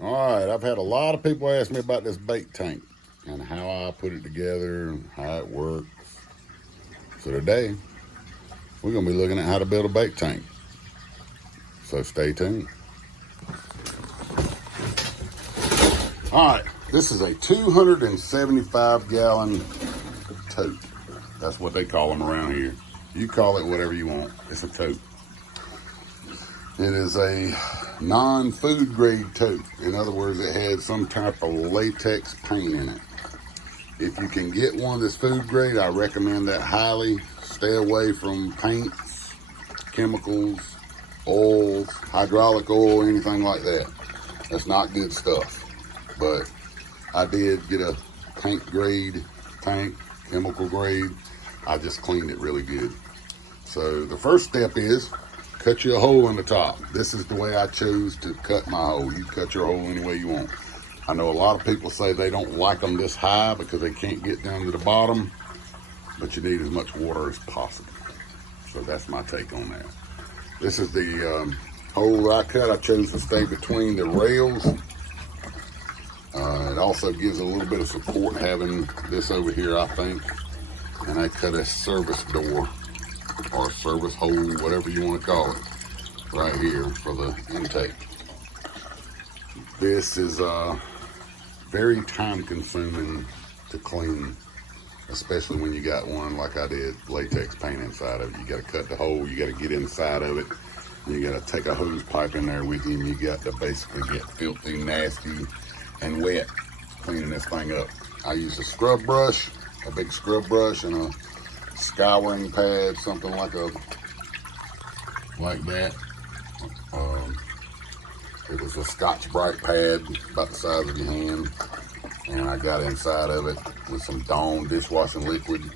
All right, I've had a lot of people ask me about this bait tank and how I put it together and how it works. So today, we're gonna be looking at how to build a bait tank. So stay tuned. All right, this is a 275-gallon tote. That's what they call them around here. You call it whatever you want. It's a tote. It is a non-food grade tote. In other words, it had some type of latex paint in it. If you can get one that's food grade, I recommend that highly. Stay away from paints, chemicals, oils, hydraulic oil, anything like that. That's not good stuff. But I did get a paint grade tank, chemical grade. I just cleaned it really good. So the first step is cut you a hole in the top. This is the way I chose to cut my hole. You cut your hole any way you want. I know a lot of people say they don't like them this high because they can't get down to the bottom, but you need as much water as possible. So that's my take on that. This is the hole that I cut. I chose to stay between the rails. It also gives a little bit of support having this over here, I think. And I cut a service door or service hole, whatever you want to call it, right here for the intake. This is very time consuming to clean, especially when you got one like I did, latex paint inside of it. You got to cut the hole, you got to get inside of it, you got to take a hose pipe in there with you, and you got to basically get filthy, nasty, and wet cleaning this thing up. I use a scrub brush, a big scrub brush, and a scouring pad, something like that. It was a Scotch-Brite pad about the size of your hand, and I got inside of it with some Dawn dishwashing liquid.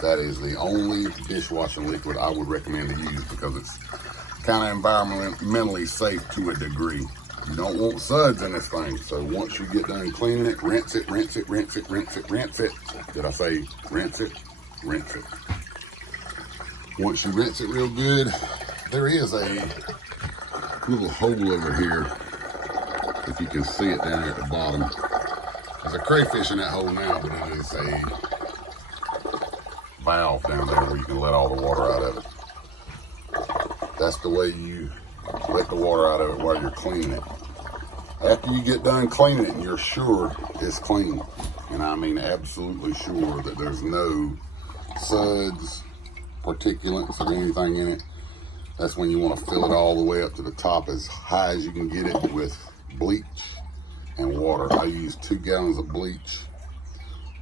That is the only dishwashing liquid I would recommend to use because it's kind of environmentally safe to a degree. You don't want suds in this thing, so once you get done cleaning it, rinse it, rinse it, rinse it, rinse it, rinse it. Did I say rinse it? Rinse it. Once you rinse it real good, there is a little hole over here, if you can see it down at the bottom. There's a crayfish in that hole now, but it is a valve down there where you can let all the water out of it. That's the way you let the water out of it while you're cleaning it. After you get done cleaning it and you're sure it's clean, and I mean absolutely sure that there's no suds, particulates, or anything in it, that's when you want to fill it all the way up to the top as high as you can get it with bleach and water. I use 2 gallons of bleach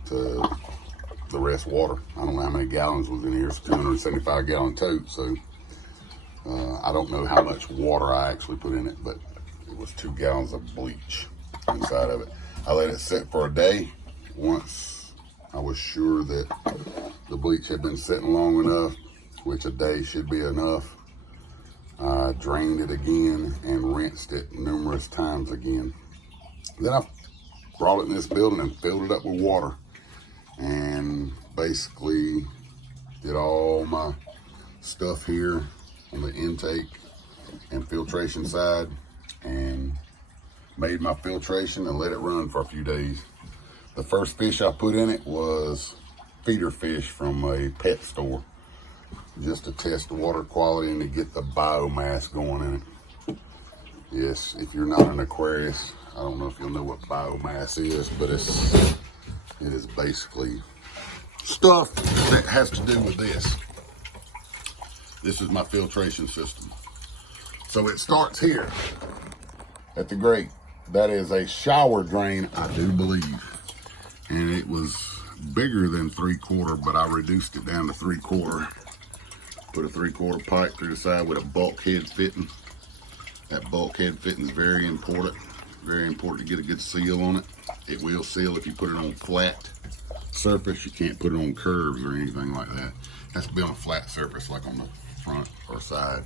to the rest water. I don't know how many gallons was in here. It's a 275-gallon tote, so I don't know how much water I actually put in it, but it was 2 gallons of bleach inside of it. I let it sit for a day. Once I was sure that the bleach had been sitting long enough, which a day should be enough, I drained it again and rinsed it numerous times again. Then I brought it in this building and filled it up with water and basically did all my stuff here on the intake and filtration side and made my filtration and let it run for a few days. The first fish I put in it was feeder fish from a pet store, just to test the water quality and to get the biomass going in it. Yes, if you're not an Aquarius, I don't know if you'll know what biomass is, but it is basically stuff that has to do with this. This is my filtration system. So it starts here at the grate. That is a shower drain, I do believe. And it was bigger than 3/4, but I reduced it down to 3/4. Put a 3/4 pipe through the side with a bulkhead fitting. That bulkhead fitting is very important. Very important to get a good seal on it. It will seal if you put it on flat surface. You can't put it on curves or anything like that. It has to be on a flat surface, like on the front or side.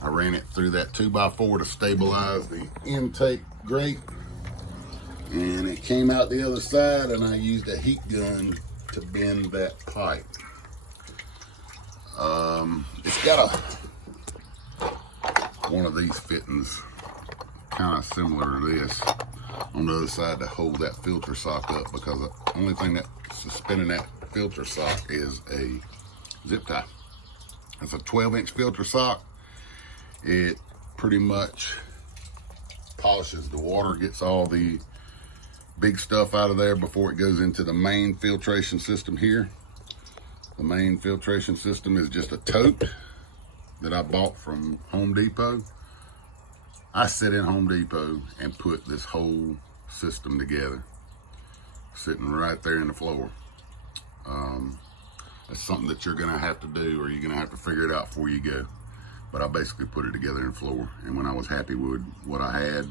I ran it through that 2x4 to stabilize the intake grate, and it came out the other side, and I used a heat gun to bend that pipe. It's got one of these fittings kind of similar to this on the other side to hold that filter sock up, because the only thing that's suspending that filter sock is a zip tie. It's a 12-inch filter sock. It pretty much polishes the water, gets all the big stuff out of there before it goes into the main filtration system here. The main filtration system is just a tote that I bought from Home Depot. I sit in Home Depot and put this whole system together, sitting right there in the floor. That's something that you're gonna have to do, or you're gonna have to figure it out before you go. But I basically put it together in the floor, and when I was happy with what I had,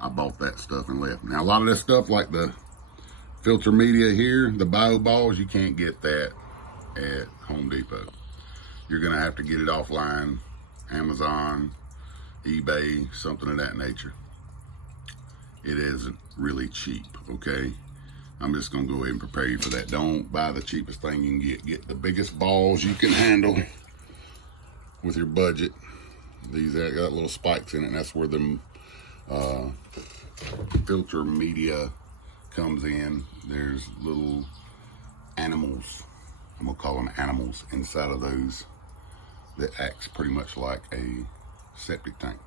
I bought that stuff and left. Now, a lot of this stuff, like the filter media here, the bio balls, you can't get that at Home Depot. You're gonna have to get it offline, Amazon, eBay, something of that nature. It isn't really cheap, okay? I'm just gonna go ahead and prepare you for that. Don't buy the cheapest thing you can get. Get the biggest balls you can handle with your budget. These got little spikes in it, and that's where the filter media comes in. There's little animals, I'm gonna call them animals, inside of those that acts pretty much like a septic tank.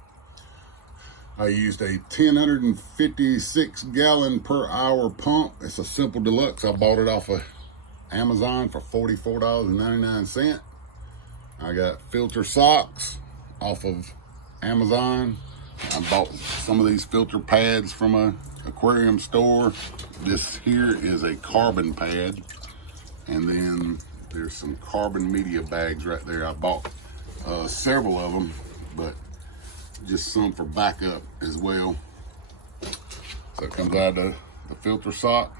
I used a 1,056 gallon per hour pump. It's a simple deluxe. I bought it off of Amazon for $44.99. I got filter socks off of Amazon. I bought some of these filter pads from a aquarium store. This here is a carbon pad, and then there's some carbon media bags right there. I bought several of them, but just some for backup as well. So it comes out of the filter sock,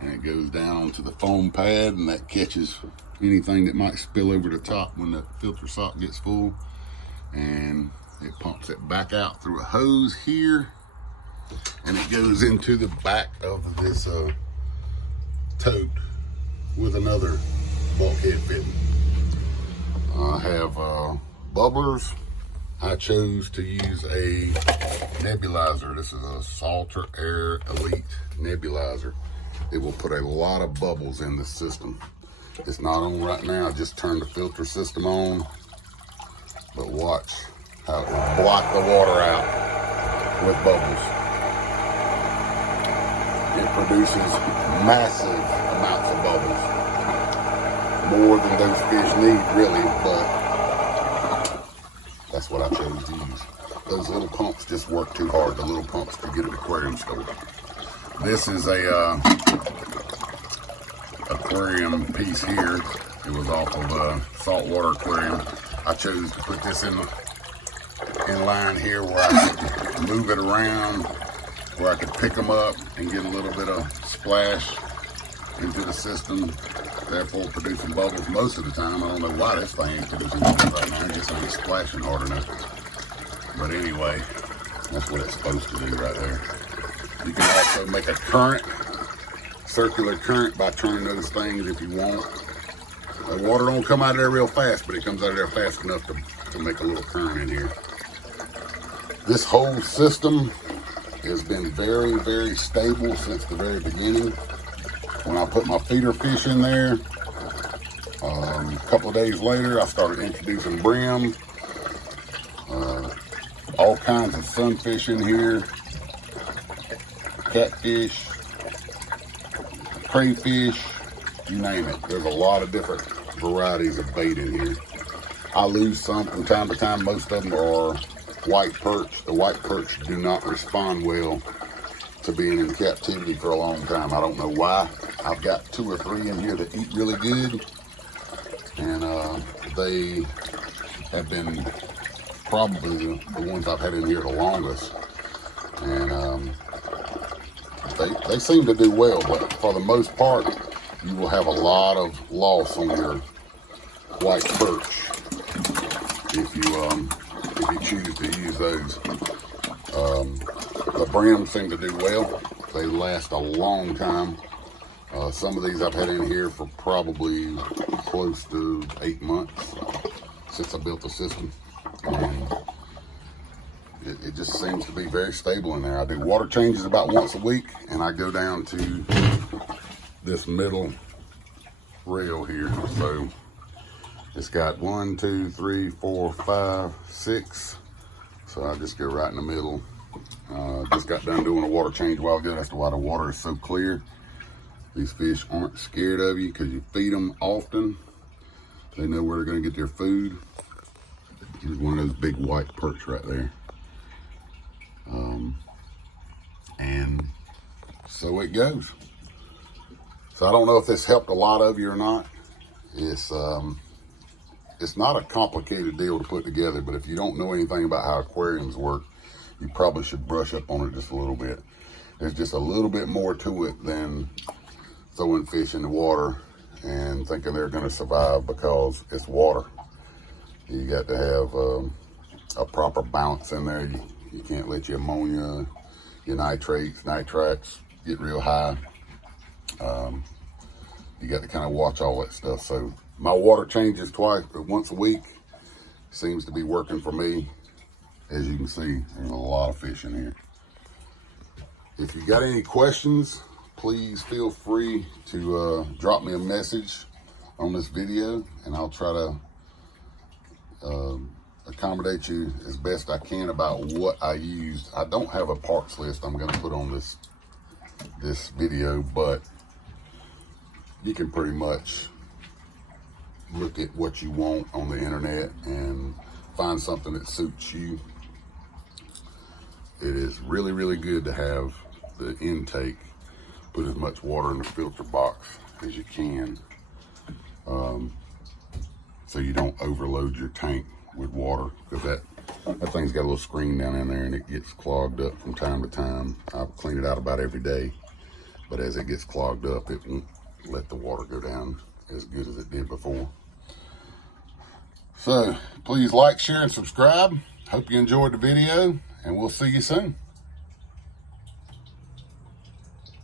and it goes down onto the foam pad, and that catches anything that might spill over the top when the filter sock gets full, and it pumps it back out through a hose here, and it goes into the back of this tote with another bulkhead fitting. I have bubblers. I chose to use a nebulizer. This is a Salter Air Elite nebulizer. It will put a lot of bubbles in the system. It's not on right now. I just turned the filter system on, but watch how it will block the water out with bubbles. It produces massive amounts of bubbles, more than those fish need really, but that's what I chose to use. Those little pumps just work too hard, the little pumps to get at the aquarium store. This is a aquarium piece here. It was off of a saltwater aquarium. I chose to put this in line here where I could move it around, where I could pick them up and get a little bit of splash into the system, therefore producing bubbles most of the time. I don't know why this thing ain't producing bubbles right now. It just ain't splashing hard enough. But anyway, that's what it's supposed to do right there. You can also make a current, circular current, by turning those things if you want. The water don't come out of there real fast, but it comes out of there fast enough to make a little current in here. This whole system has been very, very stable since the very beginning. When I put my feeder fish in there, a couple of days later, I started introducing brim, all kinds of sunfish in here, catfish, crayfish, you name it. There's a lot of different varieties of bait in here. I lose some from time to time. Most of them are white perch. The white perch do not respond well to being in captivity for a long time. I don't know why. I've got 2 or 3 in here that eat really good, and they have been probably the ones I've had in here the longest, and they seem to do well, but for the most part you will have a lot of loss on your white perch if you choose to use those. The brim seem to do well. They last a long time. Some of these I've had in here for probably close to 8 months since I built the system. it just seems to be very stable in there. I do water changes about once a week, and I go down to this middle rail here. So it's got 1, 2, 3, 4, 5, 6. So I just go right in the middle. Just got done doing a water change a while ago. That's why the water is so clear. These fish aren't scared of you because you feed them often. They know where they're going to get their food. Here's one of those big white perch right there. And so it goes. So I don't know if this helped a lot of you or not. It's not a complicated deal to put together, but if you don't know anything about how aquariums work, you probably should brush up on it just a little bit. There's just a little bit more to it than throwing fish in the water and thinking they're going to survive because it's water. You got to have a proper balance in there. You can't let your ammonia, your nitrates, nitrites get real high. You got to kind of watch all that stuff. So my water changes once a week. Seems to be working for me. As you can see, there's a lot of fish in here. If you got any questions, please feel free to drop me a message on this video, and I'll try to accommodate you as best I can about what I used. I don't have a parts list I'm going to put on this video, but you can pretty much look at what you want on the internet and find something that suits you. It is really, really good to have the intake. Put as much water in the filter box as you can, so you don't overload your tank with water, because that thing's got a little screen down in there and it gets clogged up from time to time. I clean it out about every day, but as it gets clogged up, it won't let the water go down as good as it did before. So please like, share, and subscribe. Hope you enjoyed the video, and we'll see you soon.